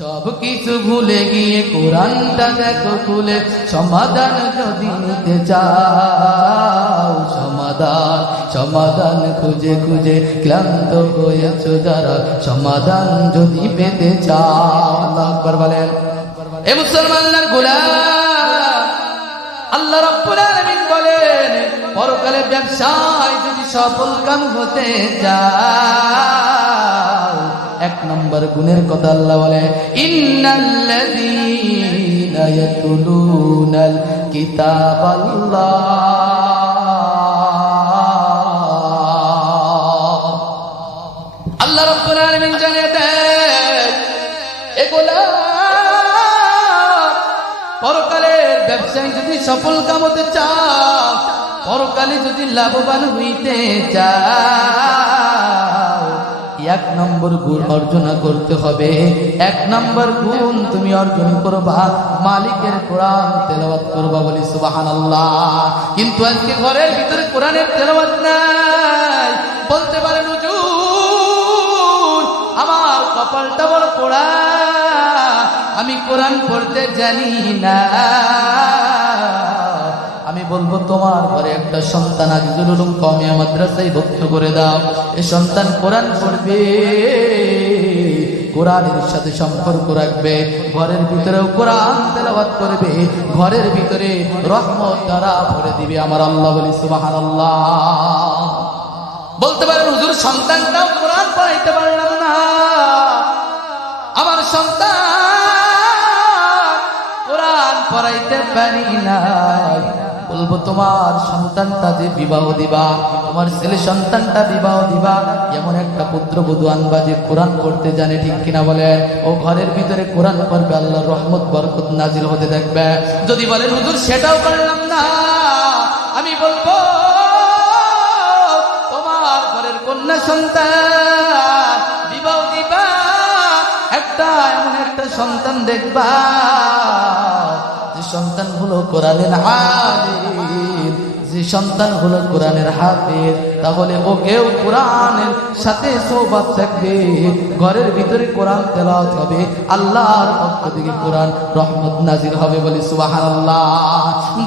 সব কিছু ভুলে গিয়ে কোরআনটা দেখো খুলে, সমাধান যদি নিতে চাও, সমাধান সমাধান খুঁজে খুঁজে ক্লান্ত হয়েছো যারা, সমাধান যদি পেতে চাও। আল্লাহু আকবার বলেন। এ মুসলমানদের গোলাম, আল্লাহ রাব্বুল আলামিন বলেন, পরকালে ব্যবসায় যদি সফল কাম হতে চাও, এক নম্বর গুণের কথা আল্লাহ বলে, ইন্নাল্লাযীনা ইয়াতলুনাল কিতাবাল্লাহ। আল্লাহ রাব্বুল আলামিন জানিয়ে দেন, এগুলা পরকালের ব্যবসায় যদি সফল কাম হতে চাও, পরকালে যদি লাভবান হইতে চাও, এক নম্বর গুণ অর্জন করতে হবে। এক নম্বর গুণ তুমি অর্জন করবা, মালিকের কোরআন তেলাওয়াত করবা। বলি সুবহানাল্লাহ। কিন্তু আজকে ঘরের ভিতরে কোরআনের তেলাওয়াত নাই। বলতে পারেন হুজুর, আমার কপালটা বড় পোড়া, আমি কোরআন পড়তে জানি না। আমি বলবো, তোমার ঘরে একটা সন্তান আজিজুল উলুম কওমিয়া মাদ্রাসায় ভর্তি করে দাও। এই সন্তান কোরআন পড়বে, কোরআনের সাথে সম্পর্ক রাখবে, ঘরের ভিতরেও কোরআন তেলাওয়াত করবে, ঘরের ভিতরে রহমত দ্বারা ভরে দিবে আমার আল্লাহ। বলি সুবহানাল্লাহ। বলতে পারেন হুজুর, সন্তানটাও কোরআন পড়াইতে পারলাম না, আমার সন্তান কোরআন পড়াইতে পারি না। বলবো, তোমার সন্তানটা যে বিবাহ দিবা, তোমার ছেলে সন্তানটা বিবাহ দিবা, এমন একটা পুত্রবধূ আনবা যে কোরআন পড়তে জানে, ঠিক কিনা বলেন? ও ঘরের ভিতরে কোরআন পড়বে, আল্লাহর রহমত বরকত নাজিল হতে দেখবে। যদি বলেন হুজুর সেটাও পারলাম না, আমি বলবো, তোমার ঘরের কন্যা সন্তান বিবাহ দিবা, একটা এমন একটা সন্তান দেখবা যে সন্তান হলো কোরআনের আলিম, যে সন্তান হলো কোরআনের হাফেজ, তাহলে ওকেও কোরআনের সাথে সোহবত থাকবে, ঘরের ভিতরে কোরআন তেলাওয়াত হবে, আল্লাহর পক্ষ থেকে কোরআন রহমত নাজিল হবে। বলি সুবহানাল্লাহ।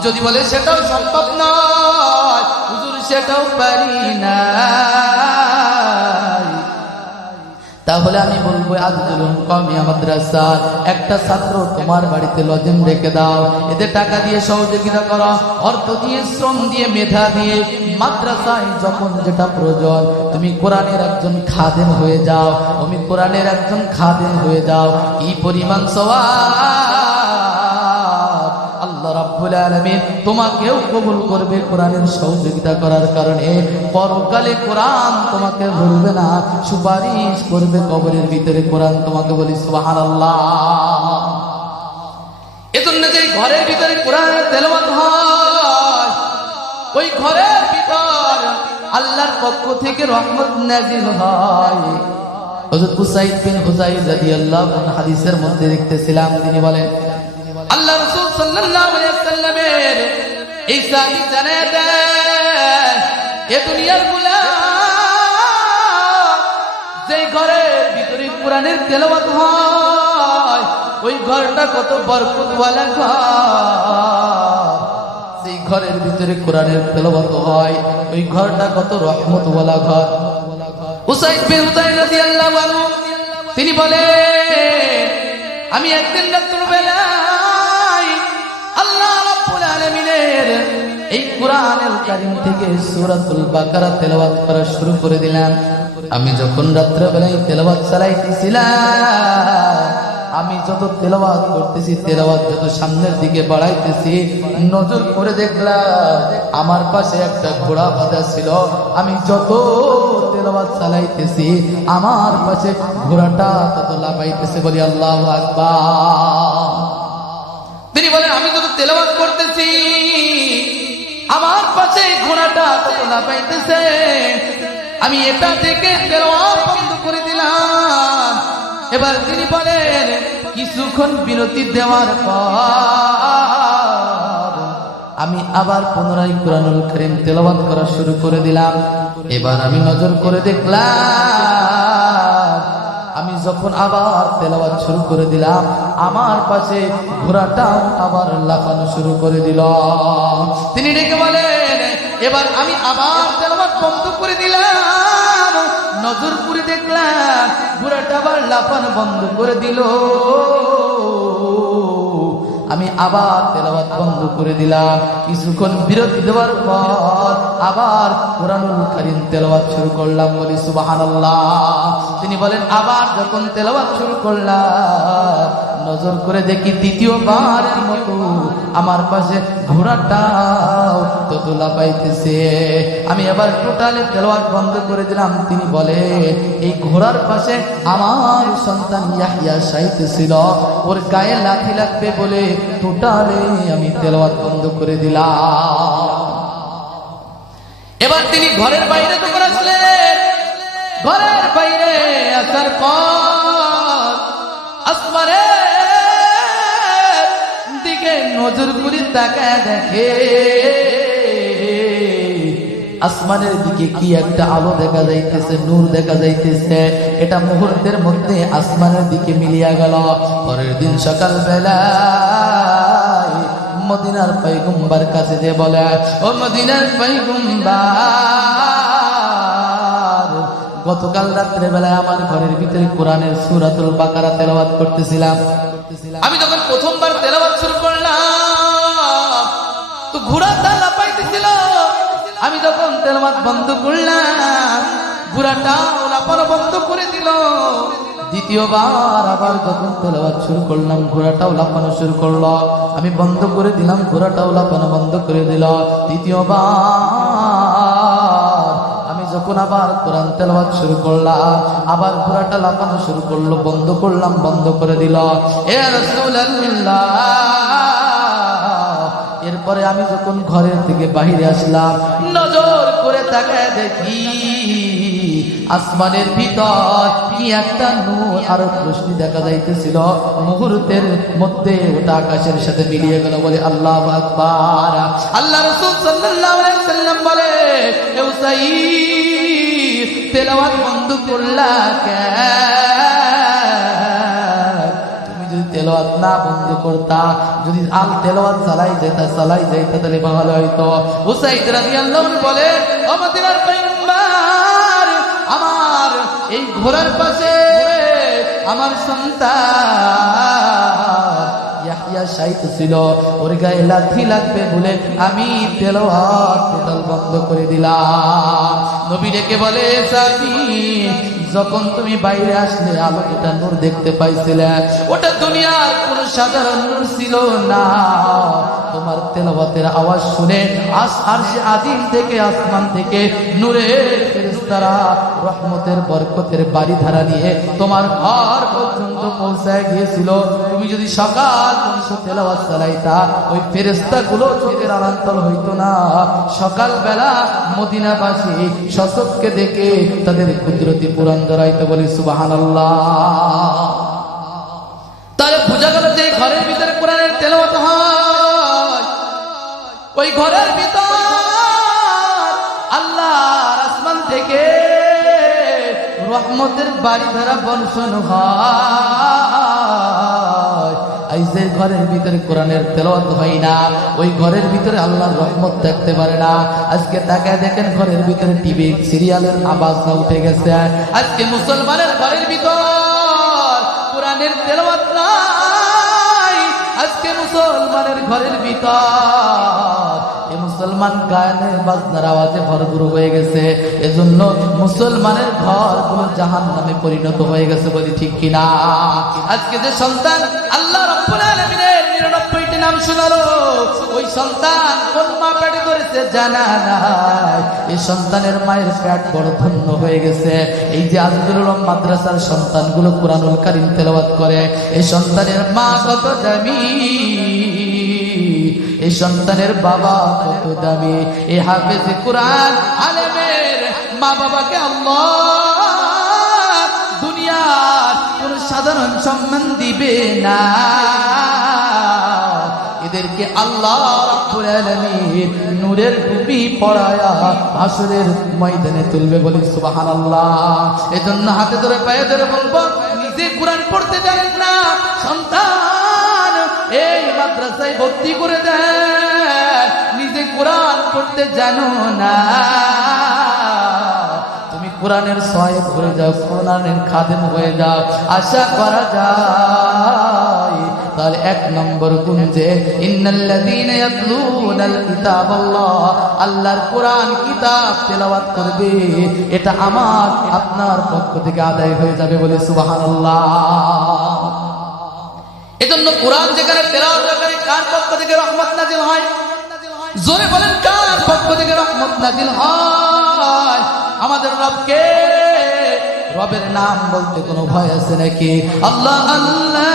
যদি বলে সেটাও সম্ভব নয় হুজুর, সেটাও পারি না, তাহলে আমি বলবো, আজিজুল উলুম কওমিয়া মাদ্রাসার একটা ছাত্র তোমার বাড়িতে লজেন রেখে দাও, এদের টাকা দিয়ে সহযোগিতা করো, অর্থ দিয়ে, শ্রম দিয়ে, মেধা দিয়ে, মাদ্রাসায় যখন যেটা প্রয়োজন তুমি কোরআনের একজন খাদেম হয়ে যাও, তুমি কোরআনের একজন খাদেম হয়ে যাও। কি পরিমাণ সওয়াব আল্লাহ রাব্বুল আলামিন তোমাকেও কবুল করবে কোরআনের সহযোগিতা করার কারণে। পরকালে কোরআন তোমাকে ভুলবে না, সুপারিশ করবে কবরের ভিতরে কোরআন তোমাকে। বলি সুবহানাল্লাহ। এজন্য যে ঘরের ভিতরে কোরআনের তেলাওয়াত হয়, ওই ঘরের ভিতর আল্লাহর পক্ষ থেকে রহমত নাজিল হয়। হযরত উসাইদ বিন হুযাইর রাদিয়াল্লাহু আনহু হাদিসের মধ্যে দেখতেছিলাম, তিনি বলেন, আল্লাহ রাসূল সাল্লাল্লাহু আলাইহি ওয়াসাল্লামের এই সাহাবী জানায় দেন, এ দুনিয়ার গোলাম, যে ঘরের ভিতরে কোরআনের তেলাওয়াত হয়, ওই ঘরটা কত বরকতওয়ালা ঘর। সেই ঘরের ভিতরে কোরআনের তেলাওয়াত হয়, ওই ঘরটা কত রহমতওয়ালা ঘর। উসাইদ বিন হুযাইর রাদিয়াল্লাহু আনহু তিনি বলেন, আমি একদিন রাত্রিবেলায় আল্লাহ রাব্বুল আলামিনের এই কোরআনুল কারীম থেকে সূরাতুল বাকারা তেলাওয়াত করা শুরু করে দিলাম। আমি যখন রাত্রিবেলায় তেলাওয়াত চালাইতেছিলাম, আমি যত তেলাওয়াত করতেছি, তেলাওয়াত যত সামনের দিকে বাড়াইতেছি, নজর করে দেখলাম আমার পাশে একটা ঘোড়া বাঁধা ছিল। আমি যত তেলাওয়াত চালাইতেছি, আমার পাশে ঘোড়াটা তত লাফাইতেছে। বলি আল্লাহু আকবার। তিনি বলেন, আমি যত তেলাওয়াত করতেছি, আমার পাশে ঘোড়াটা তত লাফাইতেছে। আমি এটা থেকে তেলাওয়াত বন্ধ করে দিলাম। এবার তিনি বলেন, কিছুক্ষণ বিরতি দেওয়ার পর আমি আবার পুনরায় কোরআনুল কারীম তেলাওয়াত করা শুরু করে দিলাম। এবার আমি নজর করে দেখলাম আমি যখন আবার তেলাওয়াত শুরু করে দিলাম, আমার পাশে ঘোড়াটাও আবার লাফানো শুরু করে দিল। তিনি ডেকে বলেন, এবার আমি আবার তেলাওয়াত বন্ধ করে দিলাম, নজর করে দেখলাম ঘোড়াটা আবার লাফানো বন্ধ করে দিল। আমি আবার তেলাওয়াত বন্ধ করে দিলাম। কিছুক্ষণ বিরতি দেওয়ার পর আবার কোরআনুল কারীম তেলাওয়াত শুরু করলাম। বলি সুবহানাল্লাহ। তিনি বলেন, আবার যখন তেলাওয়াত শুরু করলাম, নজর করে দেখি দ্বিতীয়বারের মতো আমার পাশে ঘোড়াটাও তোতলা পাইতেছে। আমি আবার টোটালি তেলাওয়াত বন্ধ করে দিলাম। তিনি বলে, এই ঘোড়ার পাশে আমার সন্তান ইয়াহইয়া শাইতেছিল, ওর গায়ে লাথি লাগবে বলে টোটালে আমি তেলাওয়াত বন্ধ করে দিলাম। এবার তিনি ঘরের বাইরে যখন আসলেন, ঘরের বাইরে আসার পর আসমানের দিকে নজর করে তাকায় দেখে, আসমানের দিকে কি একটা আলো দেখা যাইতেছে, নূর দেখা যাইতেছে। এটা মুহূর্তের মধ্যে আসমানের দিকে মিলিয়া গেল। পরের দিন সকাল বেলা মদিনার পয়গম্বর কাছে যে বলে, ও মদিনার পয়গম্বর, গতকাল রাত্রে বেলায় আমার ঘরের ভিতরে কোরআনের সূরাতুল বাকারা তেলাওয়াত করতেছিলাম। আমি যখন প্রথমবার তেলাওয়াত শুরু করলাম তো ঘোড়াটা লাফাইতেছিল। আমি যখন তেলাওয়াত বন্ধ করলাম, ঘোড়াটাও লাফানো বন্ধ করে দিল। দ্বিতীয়বার আবার যখন তেলাওয়াত শুরু করলাম, ঘোড়াটাও লাফানো শুরু করলো। আমি বন্ধ করে দিলাম, ঘোড়াটাও লাফানো বন্ধ করে দিল। তৃতীয়বার আমি যখন আবার কোরআন তেলাওয়াত শুরু করলাম, আবার ঘোড়াটা লাফানো শুরু করলো। বন্ধ করলাম, বন্ধ করে দিল। এ রাসূলুল্লাহ, এরপরে আমি যখন ঘরের থেকে বাহিরে আসলাম, নজর করে তাকায় দেখি আসমানের ভিতর কি একটা নূর আর রোশনি দেখা যাইতেছিল। মুহূর্তের মধ্যে ওটা আকাশের সাথে মিলিয়ে গেল। বলে আল্লাহু আকবার। আল্লাহ রাসূল সাল্লাল্লাহু আলাইহি ওয়াসাল্লাম বলে, এ উসাইদ, তেলাওয়াত বন্ধ করলা কেন? তেলাওয়াত না বন্ধ করতা, যদি আল তেলাওয়াত চালাই যাইতা তাহলে ভালো হইতো। উসাইদ রাদিয়াল্লাহু আনহু বলে, ও মদিনার পয়গম্বর, আমার এই ঘোড়ার পাশে আমার সন্তান ইয়াহইয়া শাইতেছিল, ওর গায়ে লাথি লাগবে বলে আমি তেলাওয়াত টোটাল বন্ধ করে দিলাম। নবী ডেকে বলে, সাহাবী, যখন তুমি বাইরে আসলে আলোকিতা নূর দেখতে পাইছিলে, ওটা দুনিয়ার কোন সাধারণ নূর ছিল না। তোমার তেলাওয়াতের আওয়াজ শুনে আরশে আজিম থেকে, আসমান থেকে নূরের ফেরেশতারা রহমতের বরকতের বাড়ি ধারা নিয়ে তোমার ঘর পর্যন্ত পৌঁছায় গিয়েছিল। তুমি যদি সকাল তেলাওয়াত চালাইতা, ওই ফেরেশতাগুলো চোখের আড়ান্তর হইতো না। সকাল বেলা মদিনাবাসী শতককে দেখে তাদের কুদরতি পুরাণ ধরাইতে। বলি সুবহানাল্লাহ। তাহলে বোঝা গেল যে ঘরের ভিতরে কোরআনের তেলাওয়াত হয়, ওই ঘরের ভিতর আল্লাহর আসমান থেকে রহমতের বাড়ি ধারা বর্ষণ হয়। এই যে ঘরের ভিতরে কোরআনের তেলাওয়াত হয় না, ওই ঘরের ভিতরে আল্লাহর রহমত থাকতে পারে না। আজকে তাকায় দেখেন, ঘরের ভিতরে টিভি সিরিয়ালের আওয়াজ না উঠে গেছে। আজকে মুসলমানের ঘরের ভিতর কোরআনের তেলাওয়াত নাই। আজকে মুসলমানের ঘরের ভিতর মুসলমান গানের বাজনার আওয়াজে ভরপুর হয়ে গেছে। এজন্য মুসলমানের ঘরগুলো জাহান্নামে পরিণত হয়ে গেছে। বলি ঠিক কিনা? আজকে যে সন্তান আল্লাহ রাব্বুল আলামিনের 99টি নাম শোনালো, ওই সন্তান কোন মা পেটে করেছে জানা নাই। এই সন্তানের মায়ের পেট বড় ধন্য হয়ে গেছে। এই যে আজিজুল উলুম মাদ্রাসার সন্তানগুলো কুরআনুল কারীম তেলাওয়াত করে, এই সন্তানের মা কত দামি, এই সন্তানের বাবা কত দামি। এই হাফেজ কুরআন আলেমের মা বাবাকে আল্লাহ দুনিয়ার কোন সাধারণ সম্মান দিবে না। এদেরকে আল্লাহ রাব্বুল আলামিন নূরের টুপি পরায়া হাসরের ময়দানে তুলবে, বলি সুবহানাল্লাহ। এজন্য হাতে ধরে পায়ে ধরে বলবো, নিজে কোরআন পড়তে জানেন না সন্তান, এই মাদ্রাসায় ভর্তি করে দেন। নিজে কোরআন পড়তে জানো না, তুমি কোরআনের সহায়ক হয়ে যাও, কোরআনের খাদেম হয়ে যাও, আশা করা যায়। তাহলে এক নম্বর গুণ যে ইন্নাল্লাযীনা ইয়াতলুনাল কিতাবাল্লাহ, আল্লাহর কোরআন কিতাব তেলাওয়াত করবে, এটা আমার আপনার পক্ষ থেকে আদায় হয়ে যাবে, বলে সুবহানাল্লাহ। এজন্য কোরআন যেখানে তেলাওয়াত করে, কার পক্ষ থেকে রহমত নাজিল হয়? জোরে বলেন, কার পক্ষ থেকে রহমত নাজিল হয়? আমাদের রবকে, রবের নাম বলতে কোনো ভয় আছে নাকি? আল্লাহ আল্লাহ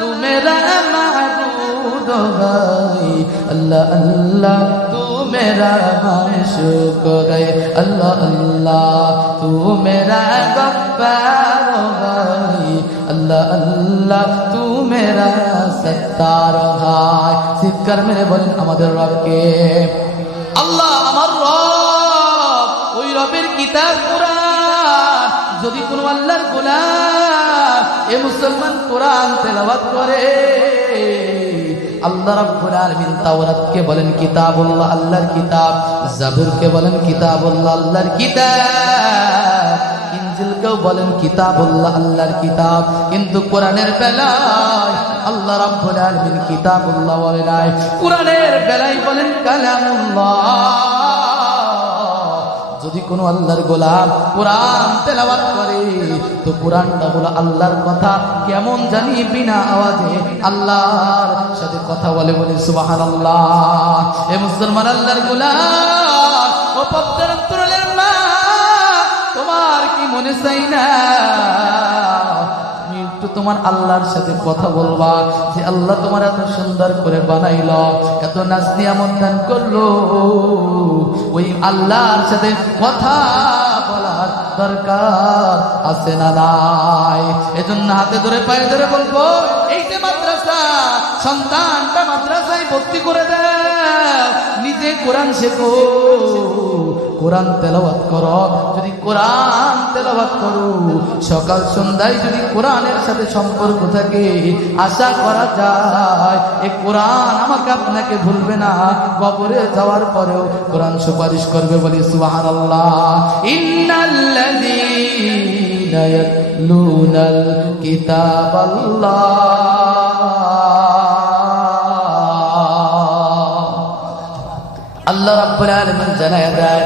তু মেরা মাবুদ ভাই, আল্লাহ আল্লাহ তু মেরা মাশুক গায়, আল্লাহ আল্লাহ তু মেরা গফফার ভাই, আল্লাহ আল্লাহ তু মেরা সত্তার ভাই। চিৎকার মেরে বলেন আমাদের রবকে। আল্লাহ আমার রব, ওই রবের কিতাব কোরআন। যদি কোনো আল্লাহর গোলাম এ মুসলমান কোরআন তেলাওয়াত করে, আল্লাহ রাব্বুল আলামিন তাওরাতকে বলেন কিতাবুল্লাহ, আল্লাহর কিতাব। জাবুরকে বলেন কিতাবুল্লাহ, আল্লাহর কিতাব। ইনজিলকেও বলেন কিতাবুল্লাহ, আল্লাহর কিতাব। কিন্তু কোরআনের বেলায় আল্লাহ রাব্বুল আলামিন কিতাবুল্লাহ বলে নাই, কোরআনের বেলায় বলেন কালামুল্লাহ। যদি কোনো আল্লাহর গোলাম কোরআন তেলাওয়াত করে, তো কোরআনটা হলো আল্লাহর কথা। কেমন জানি বিনা আওয়াজে আল্লাহর সাথে কথা বলে, বলে সুবহানাল্লাহ। এ মুসলমান আল্লাহর গোলাম, ও পদ্মার অন্তরালের মা, তোমার কি মনে চাই না তুমি একটু তোমার আল্লাহর সাথে কথা বলবা, যে আল্লাহ তোমার এত সুন্দর করে বানাইল, এত নাজ নিয়ামত দান করলো, ওই আল্লাহর সাথে কথা বলার দরকার আছে না নাই? এজন্য হাতে ধরে পায়ে ধরে বলবো, এই যে মাদ্রাসা, সন্তানটা মাদ্রাসায় ভর্তি করে দাও, নিজে কোরআন শেখো, কোরআন তেলাওয়াত করো। যদি কোরআন তেলাওয়াত করো, সকাল সন্ধ্যায় যদি কোরআনের সাথে সম্পর্ক থাকে, আশা করা যায় এই কোরআন আমাকে আপনাকে ভুলবে না, কবরে যাওয়ার পরেও কোরআন সুপারিশ করবে, বলি সুবহানাল্লাহ। ইন্নাল্লাযীনা ইয়াতলুনাল কিতাবাল্লাহ, আল্লাহ রাব্বুল আলামিন জানায় দেয়,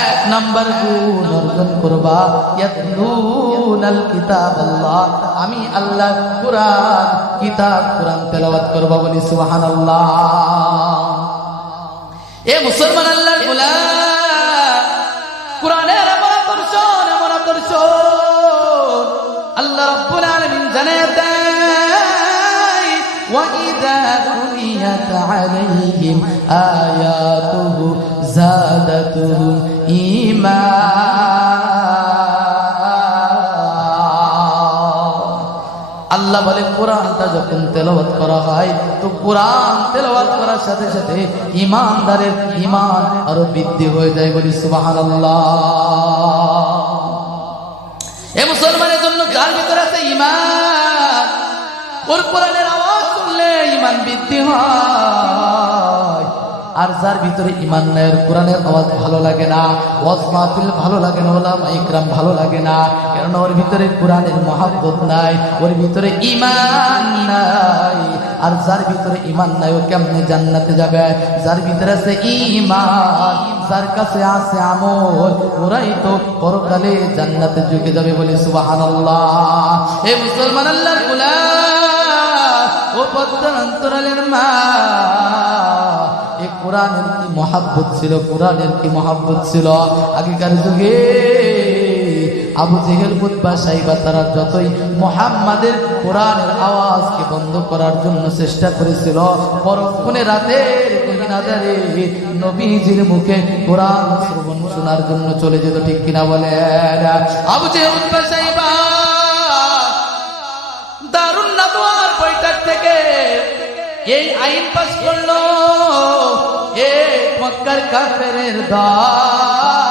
এক নাম্বার গুণ অর্জন করবা, ইয়াতলুনাল কিতাবাল্লাহ, আমি আল্লাহ কোরআন কিতাব কোরআন তেলাওয়াত করবা, বলি সুবহানাল্লাহ। এ মুসলমান আল্লাহর গোলাম, কোরআনের এমন আকর্ষণ, এমন আকর্ষণ আল্লাহ রাব্বুল আলামিন জানায় দেয়, وَإِذَا تُلِيَتْ عَلَيْهِمْ آيَاتُهُ زَادَتْهُمْ إِيمَانًا। আল্লাহ বলে, কোরআনটা যখন তেলাওয়াত করা হয়, তো কোরআন তেলাওয়াত করার সাথে সাথে ঈমানদারের ঈমান আরো বৃদ্ধি হয়ে যায়, বলি সুবহানাল্লাহ। এ মুসলমানের জন্য যার ভিতরে আছে ঈমান, ওর কোরআনের আওয়াজ শুনলে ঈমান বৃদ্ধি হয়। আর যার ভিতরে ঈমান নাই, ওর কোরআনের আওয়াজ ভালো লাগে না, ওয়াজ মাহফিল ভালো লাগে না, উলামা ইকরাম ভালো লাগে না, কারণ ওর ভিতরে কোরআনের মহব্বত নাই, ওর ভিতরে ঈমান নাই। আর যার ভিতরে ঈমান নাই, ও কেমনে জান্নাতে যাবে? যার ভিতরে আছে ঈমান, যার কাছে আছে আমল, ওরাই তো পরকালে জান্নাতে ঢুকে যাবে, বলে সুবহানাল্লাহ। হে মুসলমান আল্লাহর গোলাম, ও পদ্মার অন্তরালের মা, এই কোরআনের কি মহব্বত ছিল, কোরআনের কি মহব্বত ছিল। আগেকার যুগে আবু জেহেল, উতবা, সাইবা, তারা যতই মুহাম্মাদের কোরআনের আওয়াজকে বন্ধ করার জন্য চেষ্টা করেছিল, পরক্ষণে রাতের গহীনাদারে নবীজির মুখে কোরআন শ্রবণ শোনার জন্য চলে যেত, ঠিক কিনা বলেন? আবু জেহেল, উতবা, সাইবা দারুন নাদওয়ার বৈঠক থেকে এই আইন পাস করলো, এই মক্কার কাফেরের দল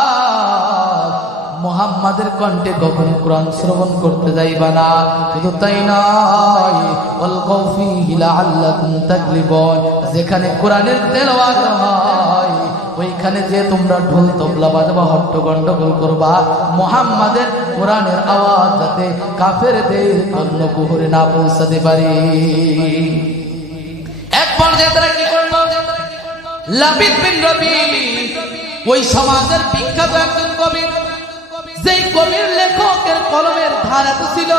মুহাম্মাদের কণ্ঠে কখনো কোরআন শ্রবণ করতে যাইবা না। শুধু তাই নয়, ওয়াল কওফিহি লাআল্লাকুম তাগলিবুন, যেখানে কোরআনের তেলাওয়াত হয় ওইখানে যে তোমরা ঢোল তবলা বাজবা, হট্ট গন্ডগোল করবা, মুহাম্মাদের কোরআনের আওয়াজ যাতে কাফেরদের কর্ণকুহরে না পৌঁছাতে পারে। এক পর্যায়ে তারা কি করলো? লাবিদ বিন রবি ওই সমাজের বিখ্যাত একজন কবি, যেই কবির লেখকের কলমের ধার এত ছিল,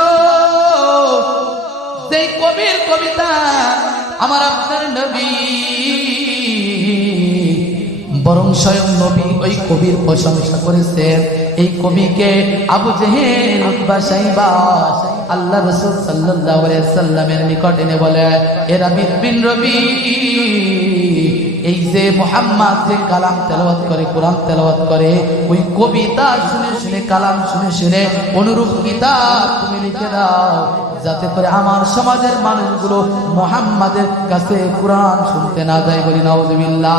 যেই কবির কবিতা আমার আপনার নবী, বরং স্বয়ং নবী ওই কবির প্রশংসা করেছেন। এই কবিকে আবু জেহেল, উতবা, শাইবা আল্লাহ রাসূল সাল্লাল্লাহু আলাইহি সাল্লামের নিকট এনে বলে, এ লাবিদ বিন রবি, এই যে মুহাম্মদ যে কালাম তেলাওয়াত করে, কোরআন তেলাওয়াত করে, ওই কবিতা শুনে শুনে, কালাম শুনে শুনে অনুরূপ কিতাব তুমি লিখে দাও, যাতে করে আমার সমাজের মানুষগুলো মুহাম্মাদের কাছে কোরআন শুনতে না যায়। বলি নাউযুবিল্লাহ।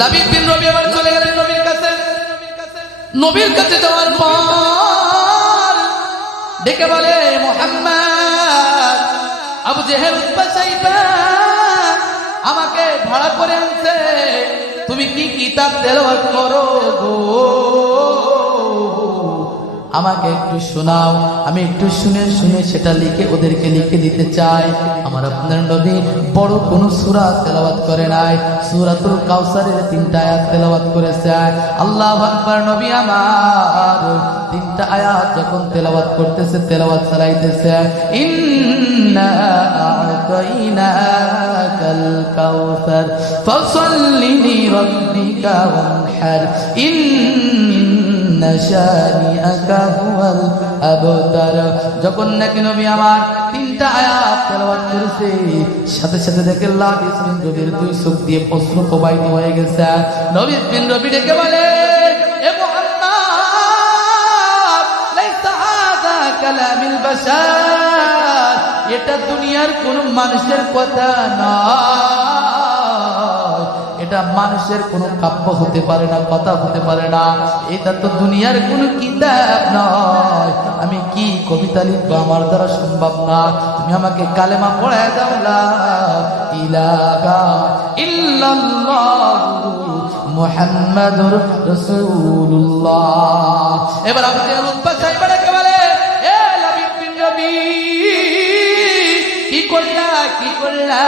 লাবিদ বিন রবি আবার চলে গেলেন নবীর কাছে। নবীর কাছে যাওয়ার পর ডেকে বলে, মুহাম্মদ, আবু জেহেল, উতবা, শাইবা আমাকে ভাড়া করে আনছে, তুমি কি কিতাব তেলাওয়াত করো গো? আমাকে একটু শোনাও, আমি একটু শুনে শুনে সেটা লিখে ওদেরকে লিখে দিতে চাই। আমার আপনার নবী বড় কোন সূরা তেলাওয়াত করে নাই, সূরাতুল কাউসারের 3টা আয়াত তেলাওয়াত করেছে। আল্লাহু আকবার। নবী আমার 3টা আয়াত যখন তেলাওয়াত করতেছে, তেলাওয়াত চালাইতেছে, ইন্না আ'তাইনাকাল কাউসার ফাসাল্লি লিরাব্বিকা ওয়ানহার ইন্না শানিআকা হুয়াল আবতার। যখন নাকি নবী আমার 3টা আয়াত তেলাওয়াত করেছে, সাথে সাথে দেখে লাবিদ বিন রবির 2 চোখ দিয়ে অশ্রু প্রবাহিত হয়ে গেছে। লাবিদ বিন রবি ডেকে বলে, এ মুহাম্মদ, লাইসা হাযা কালামিল বাশার, এটা দুনিয়ার কোন মানুষের কথা নয়, এটা মানুষের কোন কাব্য হতে পারে না, কথা হতে পারে না, এটা তো দুনিয়ার কোন কিতাব নয়। আমি কি কবিতা লিখবো? আমার দ্বারা সম্ভব না। তুমি আমাকে কালেমা পড়ায় দাও, লা ইলাহা ইল্লাল্লাহু মুহাম্মাদুর রাসূলুল্লাহ। এবার আবু জেহেল, উতবা, শাইবা কে বলে, এ লাবিদ বিন রবি, কি করলা, কি করলা?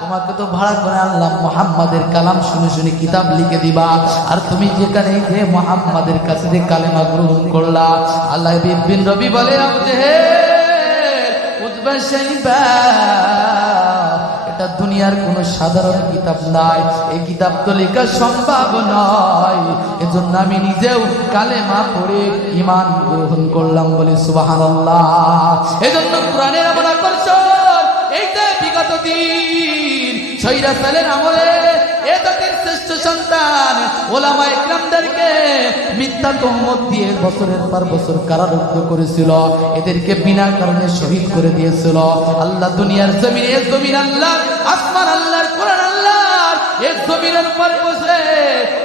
তোমাকে তো ভাড়া করে আনলাম মুহাম্মাদের কালাম শুনে শুনে কিতাব লিখে দিবা, আর তুমি যেখানে যে মুহাম্মাদের কাছে যে কালেমা গ্রহণ করলা। আল্লাহ বিন রবি বলে, আবু জেহেল, উতবা, শাইবা, এটা দুনিয়ার কোন সাধারণ কিতাব নাই, এই কিতাব তো লেখা সম্ভব নয়, এজন্য আমি নিজেও কালেমা পড়ে ঈমান গ্রহণ করলাম। বলে সুবহানাল্লাহ। এজন্য কোরআনের এমন আকর্ষণ, এইটা বিগত দিন সৈরাসালের আমলে এ জাতির শ্রেষ্ঠ সন্তান ওলামায়ে কেরামদেরকে মিথ্যা তুহমত দিয়ে বছরের পর বছর কারারুদ্ধ করেছিল, এদেরকে বিনা কারণে শহীদ করে দিয়েছিল। আল্লাহ দুনিয়ার জমিনে, এই জমিন আল্লাহর, আসমান আল্লাহর, কোরআন আল্লাহর, এই জমিনের উপর বসে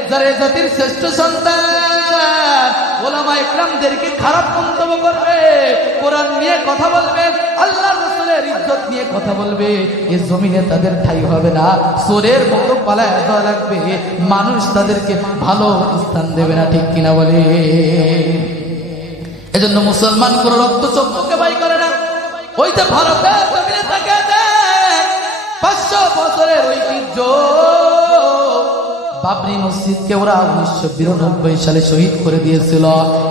যারা জাতির শ্রেষ্ঠ সন্তান ওলামায়ে কেরামদেরকে খারাপ মন্তব্য করবে, কোরআন নিয়ে কথা বলবে, আল্লাহর রাসূলের ইজ্জত নিয়ে কথা বলবে, এই জমিনে তাদের ঠাঁই হবে না, চোরের মতো পালায় যাওয়া লাগবে, মানুষ তাদেরকে ভালো স্থান দেবে না। ঠিক কিনা বলে? এজন্য মুসলমান কোন রক্ত চক্ষুকে ভয় করে না। ওই যে ভারতের জমিনে থাকে 500 বছরের ঐতিহ্য, বাবরি মসজিদকে ওরা 1992 সালে শহীদ করে দিয়েছিল।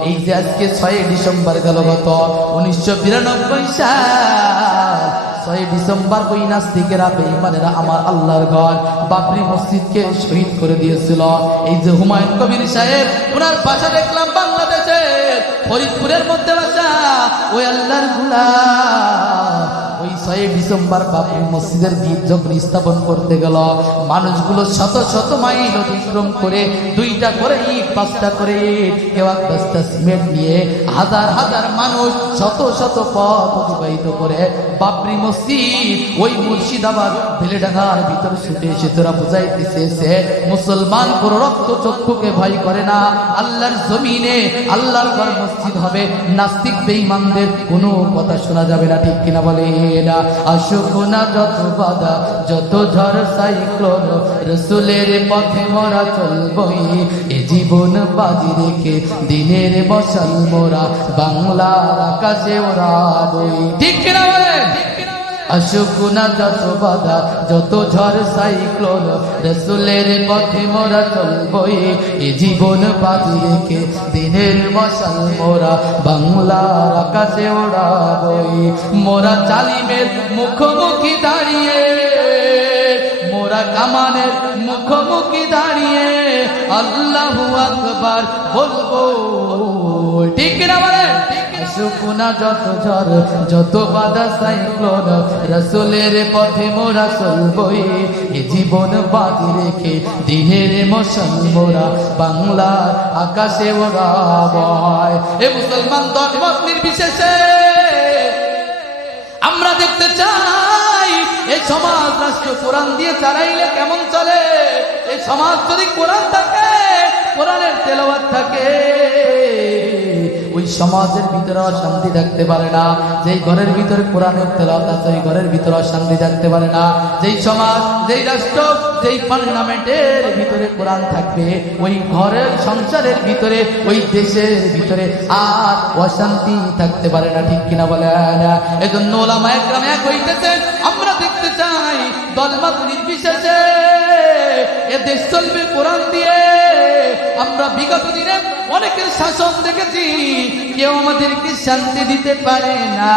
এই যে আজকে 6 ডিসেম্বর গেল, গত 1992 সাল 6 ডিসেম্বর ওই নাস্তিকেরা, বেঈমানেরা আমার আল্লাহর ঘর বাবরি মসজিদকে শহীদ করে দিয়েছিল। এই যে হুমায়ুন কবির সাহেব, ওনার বাসা দেখলাম বাংলাদেশের ফরিদপুরের মধ্যে বাসা, ওই আল্লাহর গোলাম ওই 6 6 ডিসেম্বর বাবরি মসজিদের ভিত যখন স্থাপন করতে গেল, মানুষগুলো শত শত মাইল অতিক্রম করে 2টা করে ইট 5টা করে ইট কেউ 1 বস্তা সিমেন্ট নিয়ে হাজার হাজার মানুষ শত শত পথ অতিবাহিত করে বাবরি মসজিদ ওই মুর্শিদাবাদ বেলেডাঙ্গার ভিতর ছুটে এসে তোরা বুঝাইতেছে মুসলমান কোনো রক্ত চক্ষুকে ভয় করে না, আল্লাহর জমিনে আল্লাহর ঘর মসজিদ হবে, নাস্তিক বেঈমানদের কোনো কথা শোনা যাবে না, ঠিক কিনা বলে না? আসুক না যত বাধা যত ঝড় সাইক্লোন, রাসূলের পথে মোরা চলবই, এ জীবন বাজি রেখে দিনের মশাল মোরা বাংলার আকাশে ওড়াবই, ঠিক কিনা বলে? আসুক না যত বাধা যত ঝড় সাইক্লোন, রাসূলের পথে মোরা চলবই, এ জীবন বাজি রেখে দিনের মশাল মোরা বাংলার আকাশে ওড়াবই। মোরা জালিমের মুখোমুখি দাঁড়িয়ে, মোরা কামানের মুখোমুখি দাঁড়িয়ে আল্লাহু আকবার বলবো, ঠিক না বলে? আসুক না যত ঝড় যত বাধা সাইক্লোন, রাসূলের পথে মোরা চলবই, এ জীবন বাজি রেখে দিনের মশাল মোরা বাংলার আকাশে ওড়াবই। এ মুসলমান ধর্মমত নির্বিশেষে আমরা দেখতে চাই এই সমাজ রাষ্ট্র কোরআন দিয়ে চালাইলে কেমন চলে। এই সমাজ যদি কোরআন থাকে, কোরআনের তেলাওয়াত থাকে, ওই সমাজের ভিতরে অশান্তি থাকতে পারে না। যেই ঘরের ভিতরে কোরআনের তেলাওয়াত আছে ওই ঘরের ভিতরে অশান্তি থাকতে পারে না। যেই সমাজ, যেই রাষ্ট্র, যেই পার্লামেন্টের ভিতরে কোরআন থাকবে ওই ঘরের সংসারের ভিতরে, ওই দেশের ভিতরে আর অশান্তি থাকতে পারে না, ঠিক কিনা বলেন? এজন্য ওলামায়ে কেরাম এক হইতেছেন। আমরা দেখতে চাই দলমত নির্বিশেষে এ দেশ চলবে কোরআন দিয়ে। আমরা বিগত দিনে অনেকের শাসন দেখেছি, কেউ আমাদেরকে শান্তি দিতে পারে না,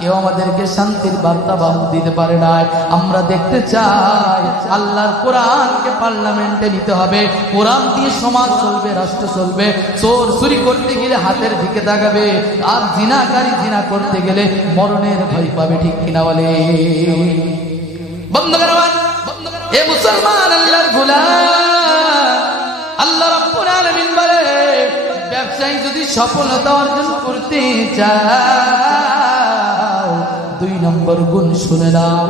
কেউ আমাদেরকে শান্তির বার্তা দিতে পারে না। আমরা দেখতে চাই আল্লাহর কোরআনকে পার্লামেন্টে নিতে হবে, কোরআন দিয়ে সমাজ চলবে, রাষ্ট্র চলবে। চোর চুরি করতে গেলে হাতের দিকে তাকাবে, আর জিনাকারী জিনা করতে গেলে মরণের ভয় পাবে, ঠিক কিনা বলে? বন্ধুগণ আমার, এ মুসলমান আল্লাহর গোলাম, আল্লাহ রাব্বুল আলামিন বলে ব্যবসায়ী যদি সফলতা অর্জন করতে চাও 2 নম্বর গুণ শুনে নাও।